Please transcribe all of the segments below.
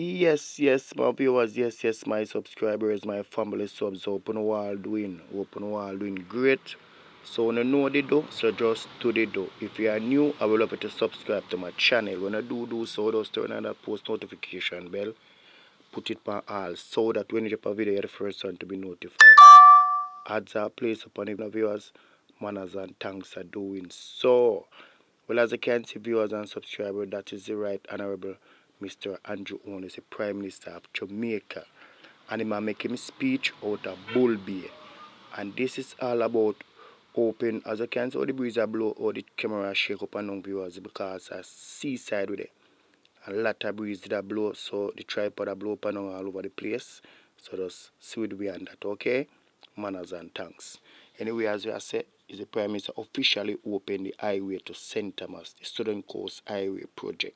Yes, my viewers, yes, my subscribers, my family subs, open wall doing great. So when you know the do, so just do the do. If you are new, I will love you to subscribe to my channel. When I do so, just turn on that post notification bell, put it on all, so that when you drop a video, you're the first one to be notified. Ads are placed upon the viewers, manners and thanks are doing so. Well, as you can see, viewers and subscribers, that is the Right Honorable Mr. Andrew Holness, the Prime Minister of Jamaica. And he make him speech out of Bull Bay. And this is all about open, as you can see, how the breeze are blow, or the camera shake up and down, viewers, because a seaside with it. A lot of breeze that blow, so the tripod blow up and down all over the place. So just see with we on that, okay? Manners and thanks. Anyway, as I said, is the Prime Minister officially opened the highway to St. Thomas, the Southern Coast Highway project.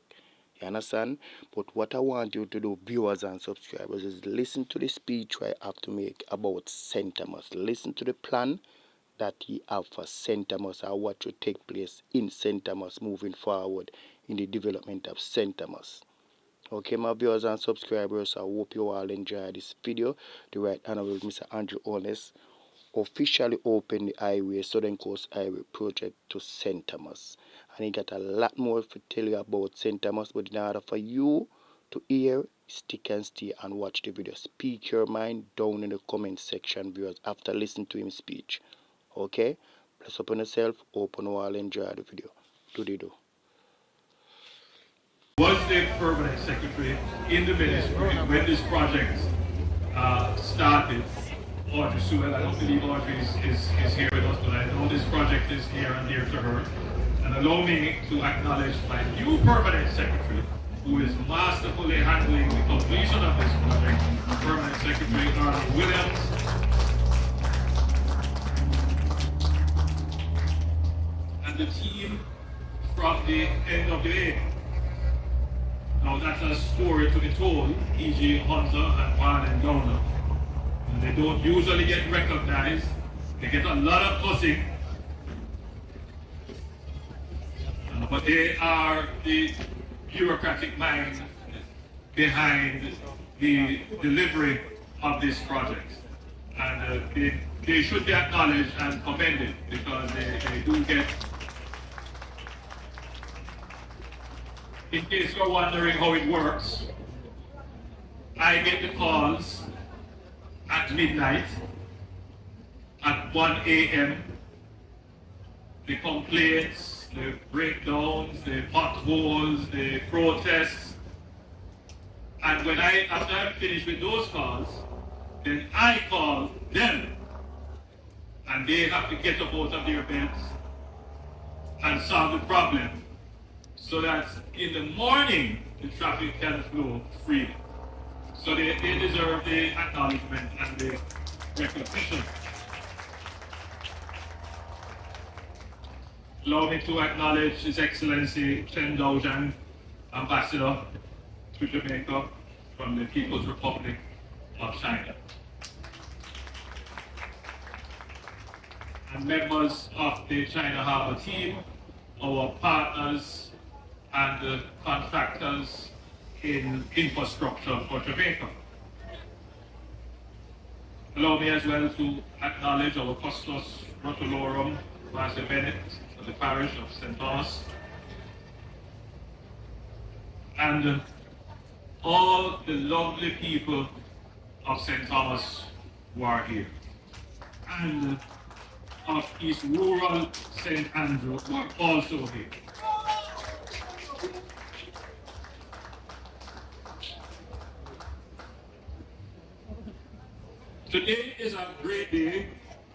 You understand? But what I want you to do, viewers and subscribers, is listen to the speech I have to make about St. Thomas. Listen to the plan that he have for St. Thomas and what will take place in St. Thomas moving forward in the development of St. Thomas. Okay, my viewers and subscribers, I hope you all enjoy this video. The Right Honorable Mr. Andrew Holness officially opened the highway, Southern Coast Highway project to St. Thomas. And he got a lot more to tell you about St. Thomas, but in order for you to hear, stick and stay and watch the video. Speak your mind down in the comment section, viewers, after listening to his speech. Okay? Bless up on yourself, open all, enjoy the video. Do the do. Was the permanent secretary in the ministry when this project started. Audrey Sewell, I don't believe Audrey is here with us, but I know this project is near and dear to her. And allow me to acknowledge my new permanent secretary, who is masterfully handling the completion of this project, Permanent Secretary Arnold Williams. And the team from the NWA. Now that's a story to be told, E.G. Hunter and Juan and Donna. And they don't usually get recognized. They get a lot of fussing. But they are the bureaucratic mind behind the delivery of this project. And they should be acknowledged and commended because they do get. In case you're wondering how it works, I get the calls at midnight, at 1 a.m., the complaints, the breakdowns, the potholes, the protests. And when after I'm finished with those calls, then I call them. And they have to get up out of their beds and solve the problem, so that in the morning the traffic can flow freely. So they deserve the acknowledgement and the recognition. Allow me to acknowledge His Excellency Chen Daozhang, Ambassador to Jamaica from the People's Republic of China. And members of the China Harbour team, our partners and the contractors in infrastructure for Jamaica. Allow me as well to acknowledge our Custos Rotolorum, Master Bennett of the parish of St. Thomas, and all the lovely people of St. Thomas who are here, and of East Rural St. Andrew who are also here. Today is a great day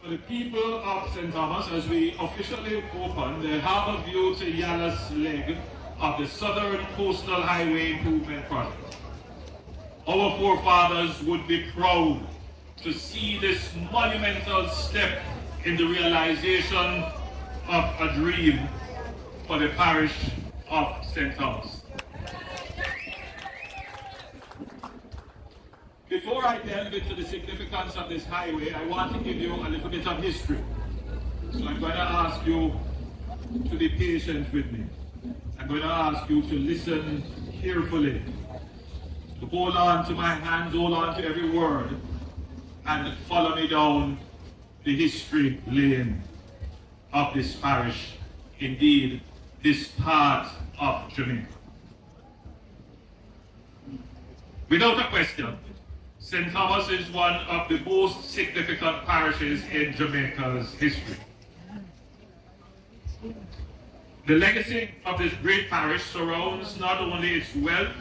for the people of St. Thomas as we officially open the Harbour View to Yallah's leg of the Southern Coastal Highway Improvement Project. Our forefathers would be proud to see this monumental step in the realization of a dream for the parish of St. Thomas. Before I delve into the significance of this highway, I want to give you a little bit of history. So I'm going to ask you to be patient with me. I'm going to ask you to listen carefully to hold on to my hands, hold on to every word, and follow me down the history lane of this parish, indeed, this part of Jamaica. Without a question, St. Thomas is one of the most significant parishes in Jamaica's history. The legacy of this great parish surrounds not only its wealth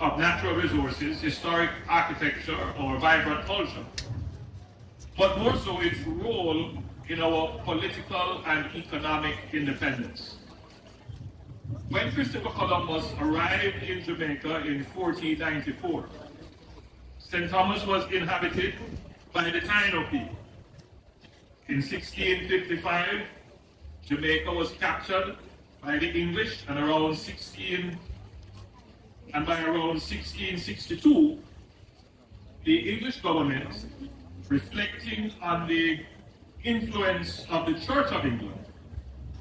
of natural resources, historic architecture, or vibrant culture, but more so its role in our political and economic independence. When Christopher Columbus arrived in Jamaica in 1494, St. Thomas was inhabited by the Taino people. In 1655, Jamaica was captured by the English, and by around 1662, the English government, reflecting on the influence of the Church of England,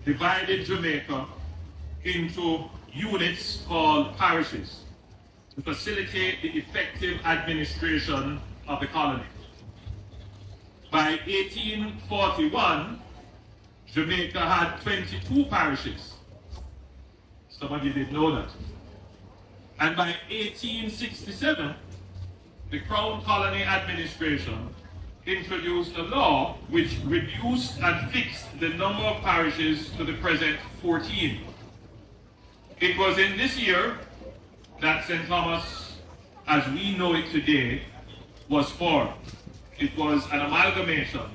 divided Jamaica into units called parishes to facilitate the effective administration of the colony. By 1841, Jamaica had 22 parishes. Some of you didn't know that. And by 1867, the Crown Colony Administration introduced a law which reduced and fixed the number of parishes to the present 14. It was in this year that St. Thomas, as we know it today, was formed. It was an amalgamation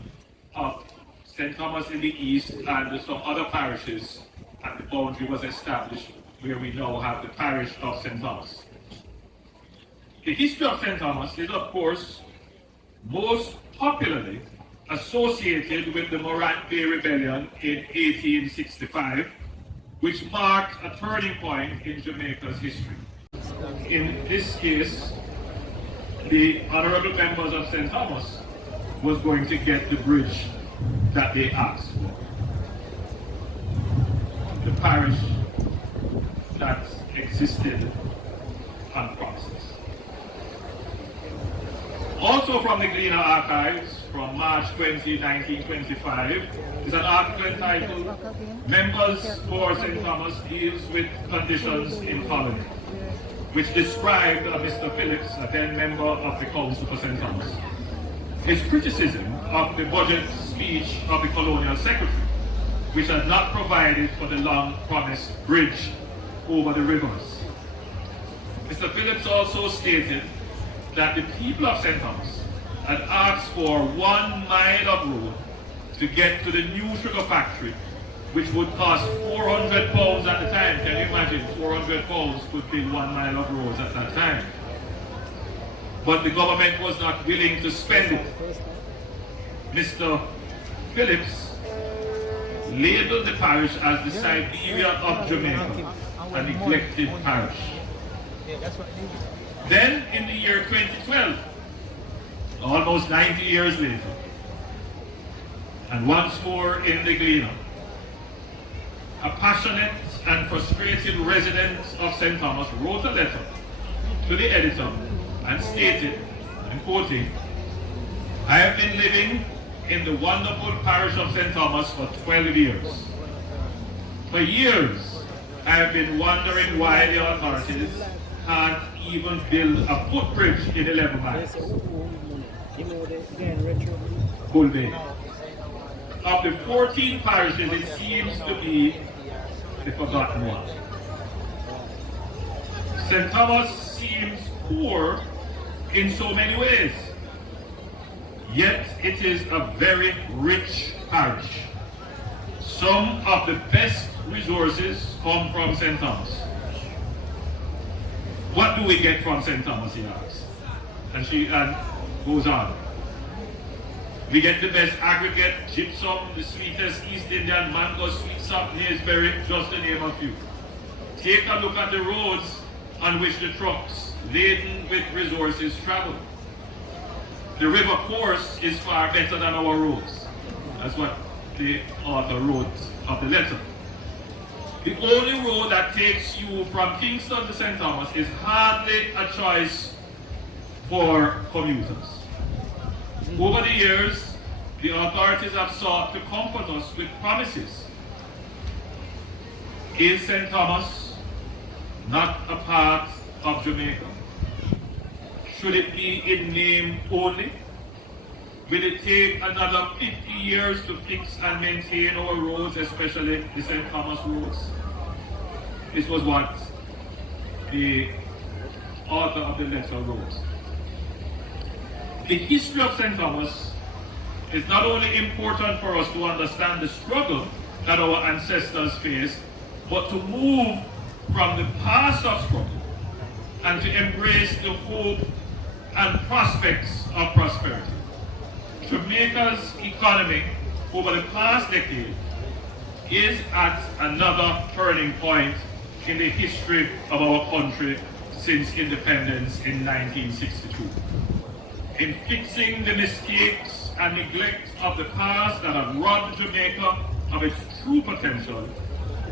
of St. Thomas in the east and some other parishes, and the boundary was established where we now have the parish of St. Thomas. The history of St. Thomas is, of course, most popularly associated with the Morant Bay Rebellion in 1865, which marked a turning point in Jamaica's history. In this case, the honorable members of St. Thomas was going to get the bridge that they asked for. The parish that existed on promises. Also from the Gleaner Archives, from March 20, 1925, is an article entitled Members for St. Thomas Deals with Conditions in Colony, which described Mr. Phillips, a then member of the Council for St. Thomas, his criticism of the budget speech of the Colonial Secretary, which had not provided for the long-promised bridge over the rivers. Mr. Phillips also stated that the people of St. Thomas had asked for 1 mile of road to get to the new sugar factory, which would cost £400 at the time. Can you imagine? £400 could be 1 mile of roads at that time. But the government was not willing to spend it. Mr. Phillips labeled the parish as the Siberia of Jamaica, a neglected parish. Then, in the year 2012, almost 90 years later, and once more in the Gleaner, a passionate and frustrated resident of St. Thomas wrote a letter to the editor and stated, I'm quoting, "I have been living in the wonderful parish of St. Thomas for 12 years. For years, I have been wondering why the authorities can't even build a footbridge in 11 miles. Bull Bay. Of the 14 parishes, it seems to be the forgotten one. St. Thomas seems poor in so many ways, yet it is a very rich parish. Some of the best resources come from St. Thomas. What do we get from St. Thomas, he asks. And she goes on. We get the best aggregate, gypsum, the sweetest East Indian mango, sweet salt, hazelberry, just to name a few. Take a look at the roads on which the trucks laden with resources travel. The river course is far better than our roads. That's what the author wrote of the letter. The only road that takes you from Kingston to St. Thomas is hardly a choice for commuters. Over the years, the authorities have sought to comfort us with promises. Is St. Thomas not a part of Jamaica? Should it be in name only? Will it take another 50 years to fix and maintain our roads, especially the St. Thomas roads? This was what the author of the letter wrote. The history of St. Thomas is not only important for us to understand the struggle that our ancestors faced, but to move from the past of struggle and to embrace the hope and prospects of prosperity. Jamaica's economy over the past decade is at another turning point in the history of our country since independence in 1962. In fixing the mistakes and neglect of the past that have robbed Jamaica of its true potential,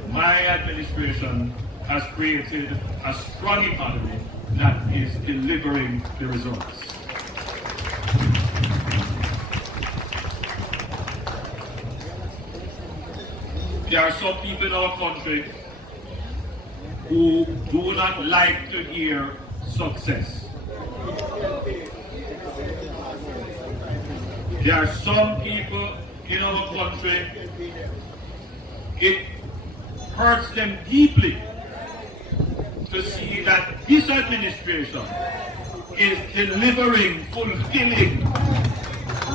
my administration has created a strong economy that is delivering the results. There are some people in our country who do not like to hear success. There are some people in our country, it hurts them deeply to see that this administration is delivering, fulfilling,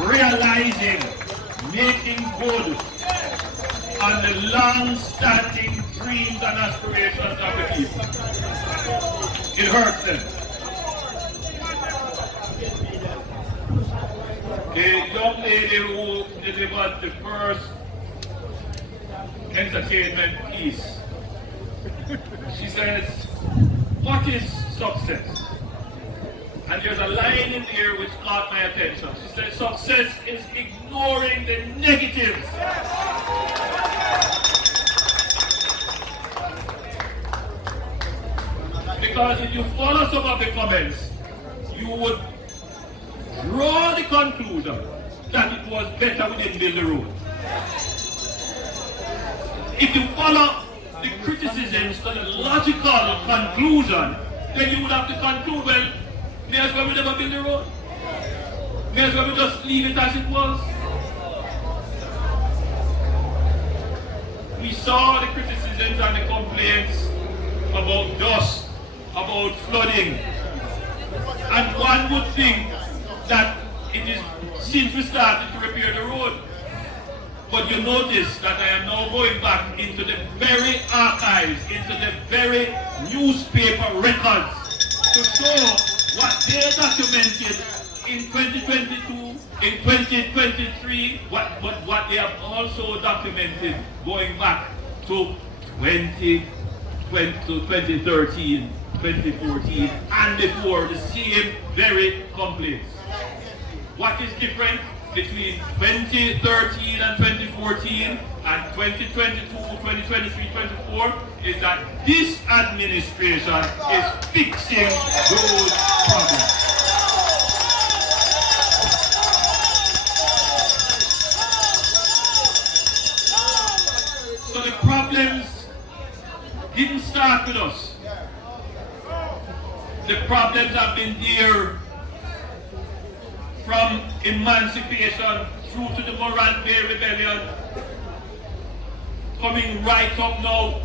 realizing, making good on the long-standing dreams and aspirations of the people. It hurts them. The young lady who delivered the first entertainment piece, she says, "What is success?" And there's a line in there which caught my attention. She said, "Success is ignoring the negatives." Because if you follow some of the comments, you would draw the conclusion that it was better we didn't build the road. If you follow the criticisms to the logical conclusion, then you would have to conclude, well, may as well we never build the road. May as well we just leave it as it was. We saw the criticisms and the complaints about dust, about flooding, and one would think that it is since we started to repair the road. But you notice that I am now going back into the very archives, into the very newspaper records to show what they documented in 2022, in 2023, what they have also documented going back to 2013, 2014, and before, the same very complaints. What is different between 2013 and 2014 and 2022, 2023, 2024 is that this administration is fixing those problems. So the problems didn't start with us. The problems have been there from emancipation through to the Morant Bay Rebellion, coming right up now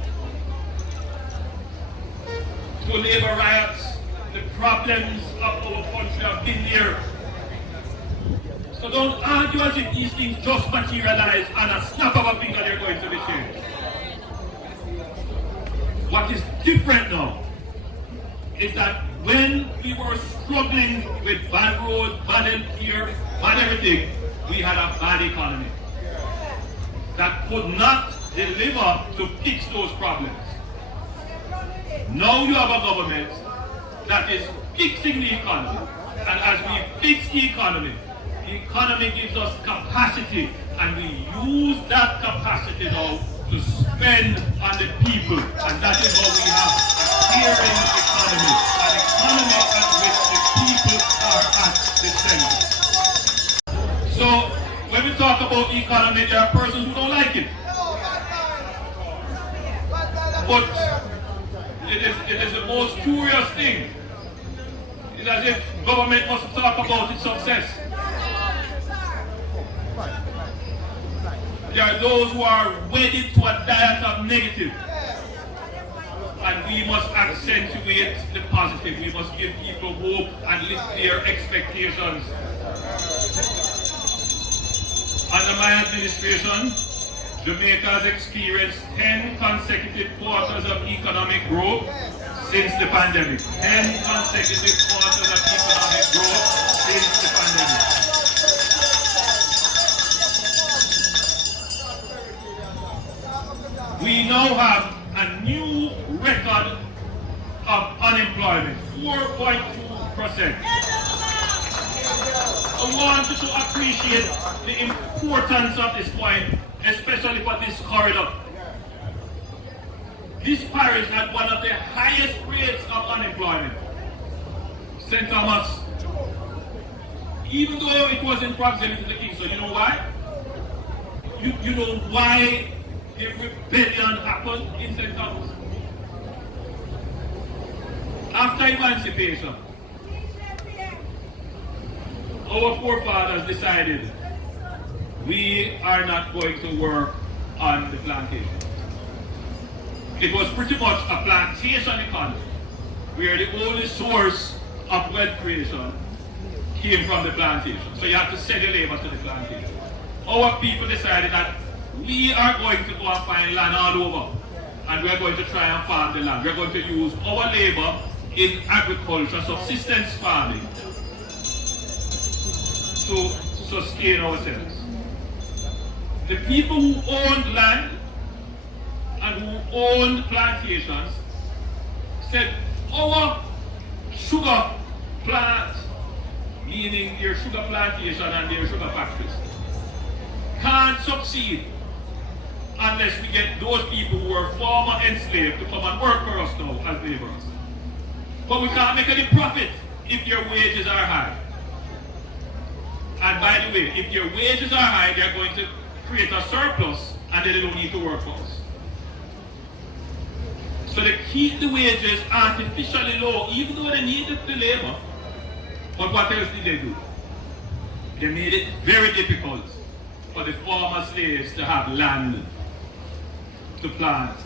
to labor riots. The problems of our country have been there. So don't argue as if these things just materialize and a snap of a finger they're going to be changed. What is different now is that when we were struggling with bad roads, bad healthcare, bad everything, we had a bad economy that could not deliver to fix those problems. Now you have a government that is fixing the economy. And as we fix the economy gives us capacity, and we use that capacity now to spend on the people, and that is how we have a clearing economy, an economy at which the people are at the center. So when we talk about economy, there are persons who don't like it. But it is the most curious thing. It's as if government must talk about its success. There are those who are wedded to a diet of negative. And we must accentuate the positive. We must give people hope and lift their expectations. Under my administration, Jamaica has experienced 10 consecutive quarters of economic growth since the pandemic. 10 consecutive quarters of economic growth since the pandemic. We now have a new record of unemployment, 4.2%. I want you to appreciate the importance of this point, especially for this corridor. This parish had one of the highest rates of unemployment. St. Thomas, even though it was in proximity to the king, so you know why? You know why the rebellion happened in St. Thomas? After emancipation, our forefathers decided we are not going to work on the plantation. It was pretty much a plantation economy where the only source of wealth creation came from the plantation. So you have to send your labor to the plantation. Our people decided that we are going to go and find land all over, and we are going to try and farm the land. We are going to use our labor in agriculture, subsistence farming, to sustain ourselves. The people who owned land and who owned plantations said, our sugar plant, meaning their sugar plantation and their sugar factories, can't succeed unless we get those people who were former enslaved to come and work for us now as laborers. But we can't make any profit if their wages are high. And by the way, if their wages are high, they're going to create a surplus and then they don't need to work for us. So they keep the wages artificially low, even though they needed the labor. But what else did they do? They made it very difficult for the former slaves to have land to plant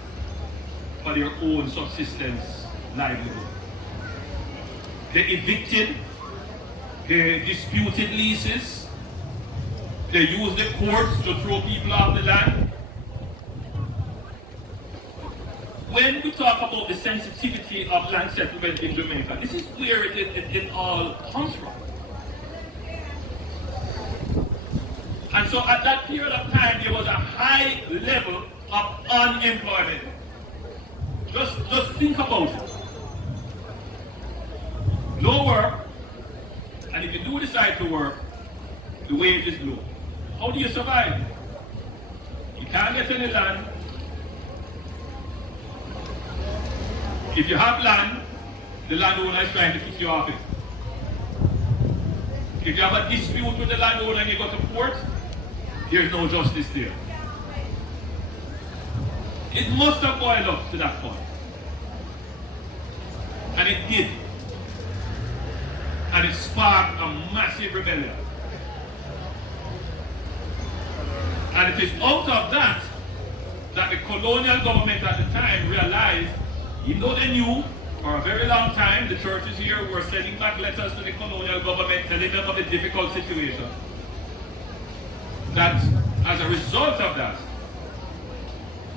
for their own subsistence livelihood. They evicted, they disputed leases, they used the courts to throw people off the land. When we talk about the sensitivity of land settlement in Jamaica, this is where it all comes from. And so at that period of time, there was a high level of unemployment. Just think about it. No work, and if you do decide to work, the wage is low. How do you survive? You can't get any land. If you have land, the landowner is trying to kick you off it. If you have a dispute with the landowner and you go to court, there's no justice there. It must have boiled up to that point. And it did. And it sparked a massive rebellion. And it is out of that that the colonial government at the time realized, even though they knew for a very long time, the churches here were sending back letters to the colonial government telling them of the difficult situation, that as a result of that,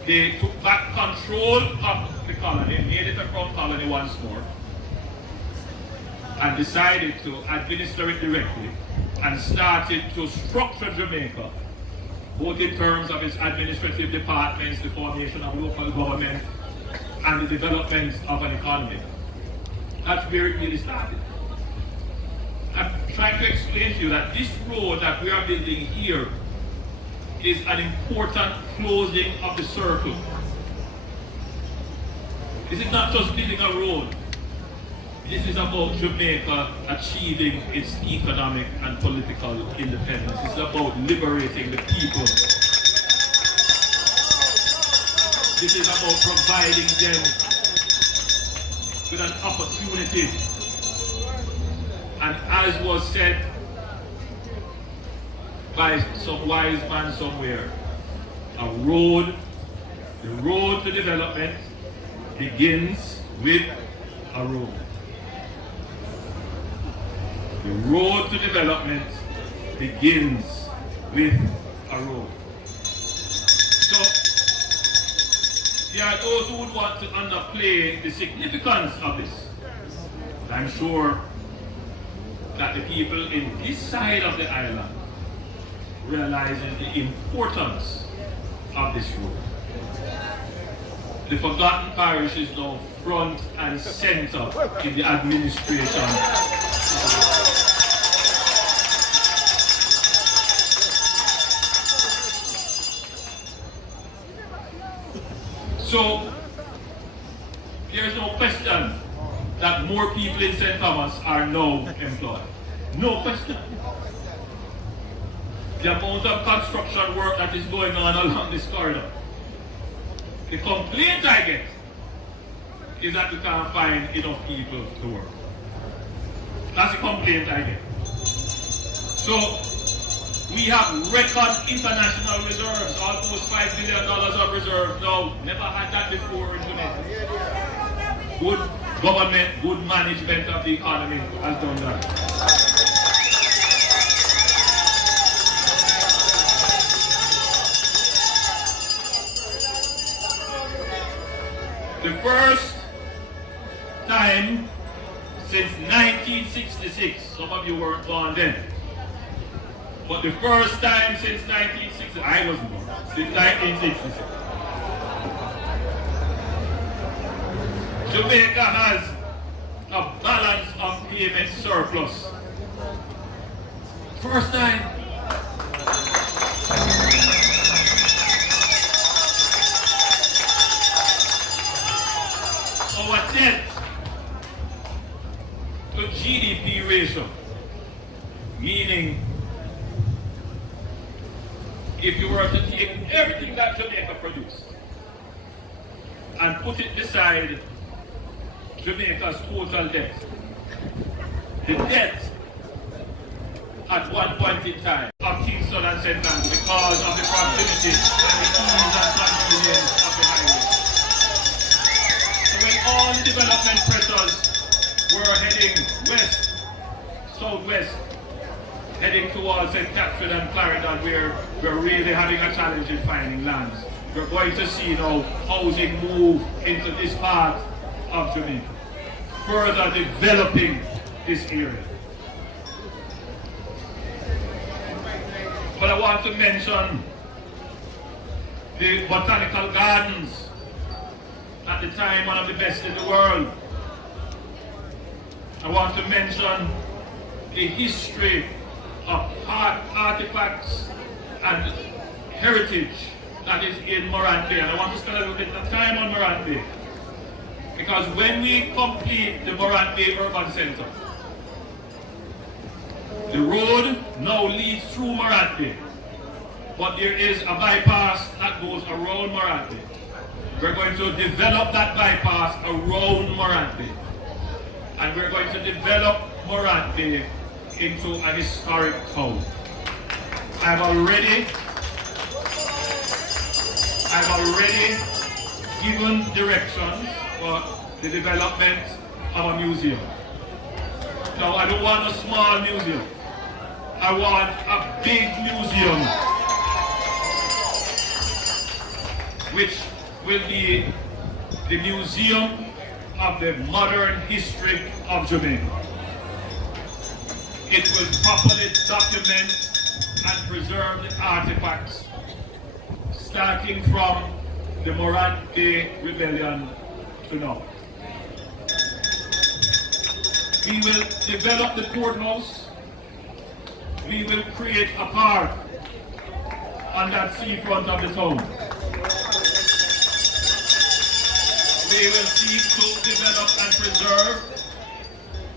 they took back control of the colony, made it a crown colony once more, and decided to administer it directly, and started to structure Jamaica, both in terms of its administrative departments, the formation of local government, and the development of an economy. That's where it really started. I'm trying to explain to you that this road that we are building here is an important closing of the circle. This is not just building a road. This is about Jamaica achieving its economic and political independence. It's about liberating the people. This is about providing them with an opportunity. And as was said by some wise man somewhere, the road to development begins with a road. The road to development begins with a road. So, there are those who would want to underplay the significance of this. I'm sure that the people in this side of the island realizes the importance of this road. The forgotten parish is now front and center in the administration. So, there is no question that more people in St. Thomas are now employed. No question. The amount of construction work that is going on along this corridor. The complaint I get is that we can't find enough people to work. That's the complaint I get. So, we have record international reserves, almost $5 billion of reserves now. Never had that before in Jamaica. Good government, good management of the economy has done that. The first time since 1966, some of you weren't born then, but the first time since 1966, I wasn't born, since 1966, Jamaica has a balance of payment surplus. First time. Our debt to GDP ratio, meaning if you were to take everything that Jamaica produced and put it beside Jamaica's total debt, the debt at one point in time of Kingston and St. Anne because of the proximity and the ease and convenience of the highway. So when all the development pressures were heading west, southwest, heading towards St. Catherine and Clarendon, where we're really having a challenge in finding lands. We're going to see now housing move into this part of Jamaica, further developing this area. But I want to mention the botanical gardens, at the time one of the best in the world. I want to mention the history of artifacts and heritage that is in Morant Bay. And I want to spend a little bit of time on Morant Bay, because when we complete the Morant Bay Urban Center, the road now leads through Morant Bay, but there is a bypass that goes around Morant Bay. We're going to develop that bypass around Morant Bay, and we're going to develop Morant Bay into a historic town. I've already given directions for the development of a museum. Now, I don't want a small museum. I want a big museum, which will be the Museum of the Modern History of Jamaica. It will properly document and preserve the artifacts, starting from the Morant Bay Rebellion to now. We will develop the courthouse. We will create a park. on that seafront of the town. We will seek to develop and preserve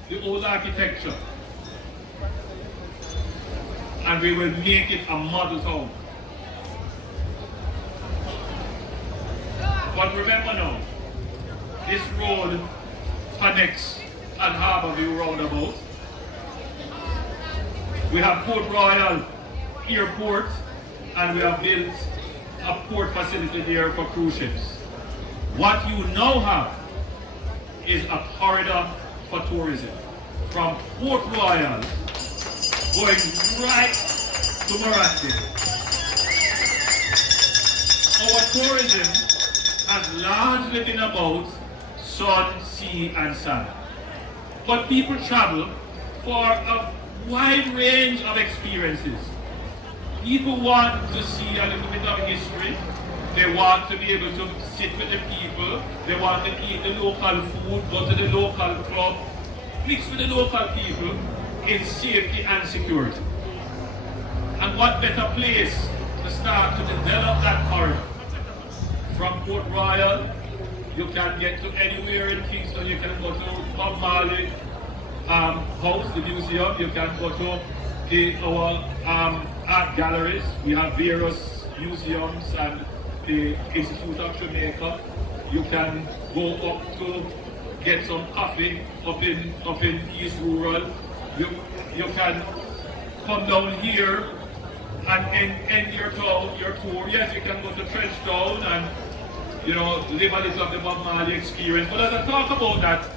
the old architecture. And we will make it a model town. But remember now, this road connects at Harborview roundabout. We have Port Royal Airport, and we have built a port facility there for cruise ships. What you now have is a corridor for tourism from Port Royal going right to Morocco. Our tourism has largely been about sun, sea, and sand. But people travel for a wide range of experiences. People want to see a little bit of history. They want to be able to sit with the people. They want to eat the local food, go to the local club, mix with the local people in safety and security. And what better place to start to develop that corridor? From Port Royal, you can get to anywhere in Kingston. You can go to Bob Marley house, the museum. You can go to our art galleries. We have various museums and the Institute of Jamaica. You can go up to get some coffee up in East Rural. You can come down here and end your tour. Yes, you can go to Trenchtown and live a little of the Bob Marley experience. But as I talk about that,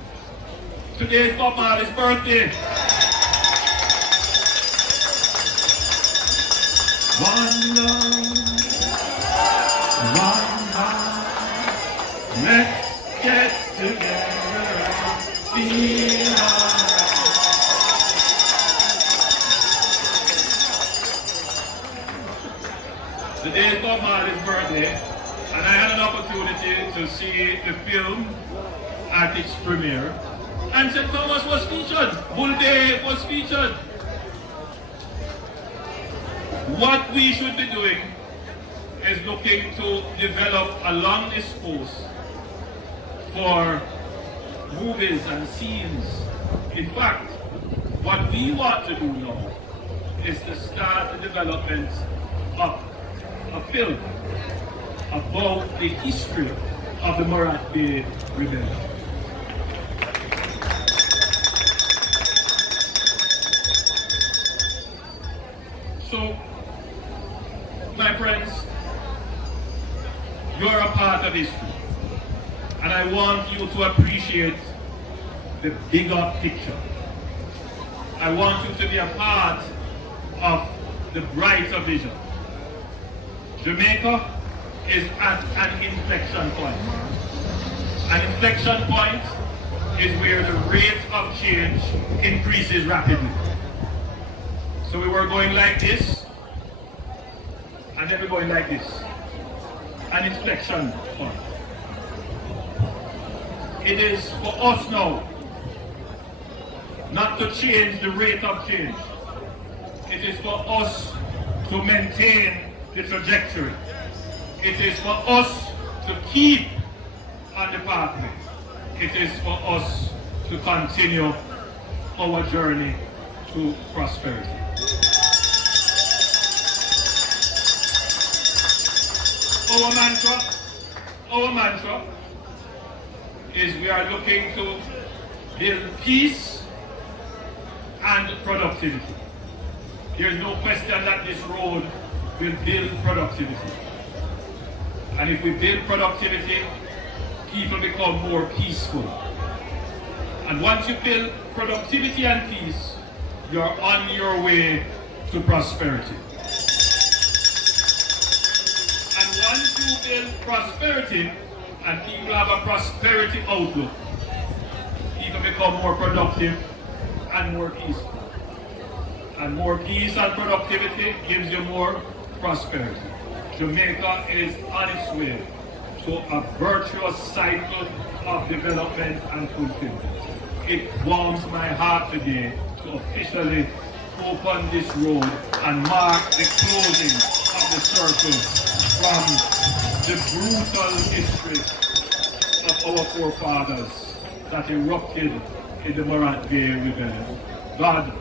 today is Bob Marley's birthday. One love, one heart, let's get together and feel alright. Today is Bob Marley's birthday, and I had an opportunity to see the film at its premiere. And St. Thomas was featured, Bull Day was featured. What we should be doing is looking to develop along this coast for movies and scenes. In fact, what we want to do now is to start the development of a film about the history of the Morat Bay Rebellion. So, my friends, you're a part of history, and I want you to appreciate the bigger picture. I want you to be a part of the brighter vision. Jamaica is at an inflection point. An inflection point is where the rate of change increases rapidly. So we were going like this, and then we're going like this. An inflection point. It is for us now not to change the rate of change. It is for us to maintain the trajectory. It is for us to keep on the pathway. It is for us to continue our journey to prosperity. Our mantra is we are looking to build peace and productivity. There is no question that this road will build productivity. And if we build productivity, people become more peaceful. And once you build productivity and peace, you're on your way to prosperity. And once you build prosperity and people have a prosperity outlook, people become more productive and more peaceful. And more peace and productivity gives you more prosperity. Jamaica is on its way to a virtuous cycle of development and fulfillment. It warms my heart today to officially open this road and mark the closing of the surface from the brutal history of our forefathers that erupted in the Morant Bay Rebellion. God